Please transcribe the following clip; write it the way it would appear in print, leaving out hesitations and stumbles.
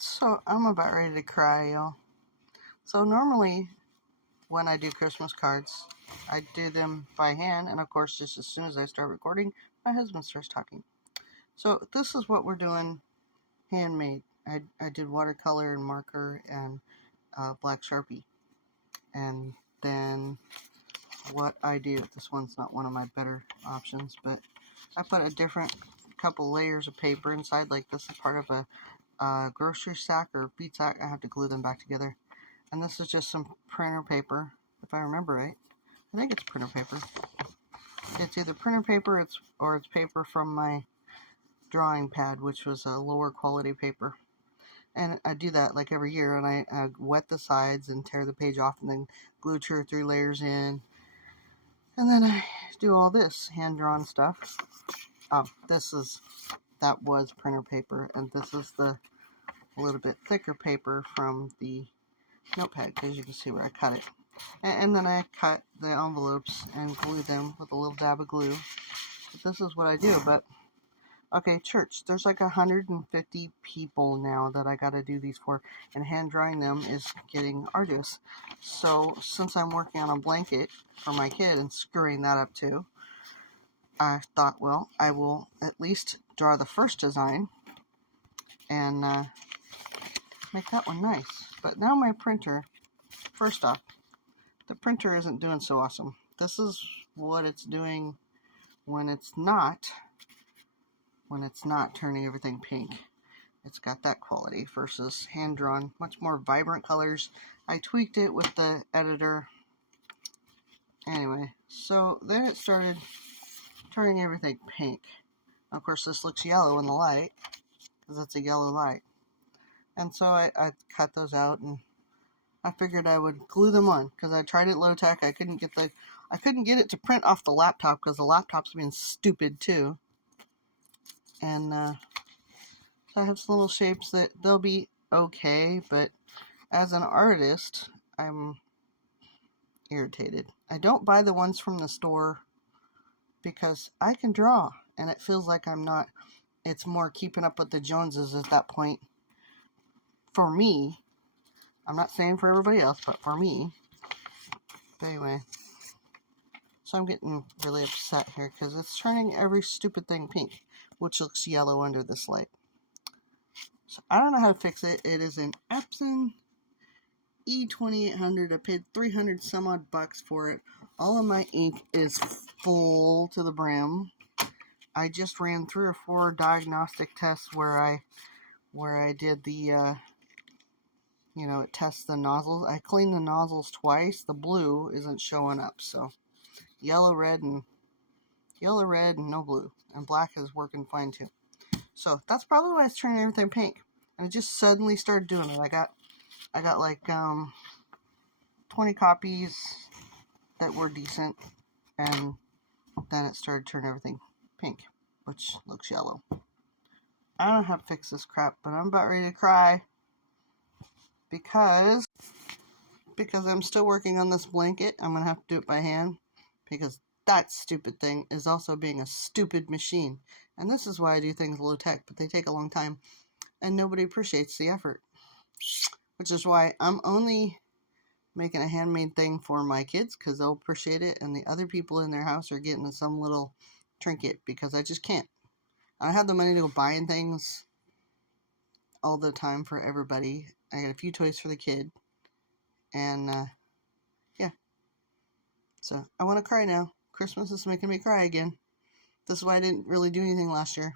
So I'm about ready to cry, y'all. So normally when I do Christmas cards, I do them by hand, and of course just as soon as I start recording, my husband starts talking. So this is what we're doing handmade. I did watercolor and marker and black Sharpie. And then what I do, this one's not one of my better options, but I put a different couple layers of paper inside. Like this is part of a grocery sack or bead sack. I have to glue them back together. And this is just some printer paper, if I remember right. I think it's printer paper. It's either printer paper or it's paper from my drawing pad, which was a lower quality paper. And I do that like every year, and I wet the sides and tear the page off and then glue 2 or 3 layers in. And then I do all this hand-drawn stuff. That was printer paper, and this is the a little bit thicker paper from the notepad, because you can see where I cut it. And then I cut the envelopes and glue them with a little dab of glue. But this is what I do. But okay, church, there's like 150 people now that I gotta do these for, and hand drawing them is getting arduous. So since I'm working on a blanket for my kid and screwing that up too, I thought, well, I will at least draw the first design and make that one nice. But now my printer, first off, the printer isn't doing so awesome. This is what it's doing when it's not turning everything pink. It's got that quality versus hand-drawn, much more vibrant colors. I tweaked it with the editor. Anyway, so then it started turning everything pink. Of course, this looks yellow in the light because it's a yellow light. And so I cut those out, and I figured I would glue them on because I tried it low tech. I couldn't get it to print off the laptop because the laptop's being stupid too. And so I have some little shapes that they'll be okay, but as an artist, I'm irritated. I don't buy the ones from the store because I can draw, and it feels like I'm not. It's more keeping up with the Joneses at that point. For me, I'm not saying for everybody else, but for me. But anyway, so I'm getting really upset here because it's turning every stupid thing pink, which looks yellow under this light. So I don't know how to fix it. It is an Epson E2800. I paid 300 some odd bucks for it. All of my ink is full to the brim. I just ran 3 or 4 diagnostic tests where I did the it tests the nozzles. I cleaned the nozzles twice. The blue isn't showing up, so yellow, red, and no blue. And black is working fine too. So that's probably why it's turning everything pink. And it just suddenly started doing it. I got like 20 copies that were decent, and then it started turning everything pink, which looks yellow. I don't know how to fix this crap, but I'm about ready to cry because I'm still working on this blanket. I'm gonna have to do it by hand because that stupid thing is also being a stupid machine. And this is why I do things low tech, but they take a long time and nobody appreciates the effort. Which is why I'm only making a handmade thing for my kids because they'll appreciate it, and the other people in their house are getting some little trinket because I just can't. I don't have the money to go buying things all the time for everybody. I got a few toys for the kid, and yeah. So I want to cry now. Christmas is making me cry again. This is why I didn't really do anything last year.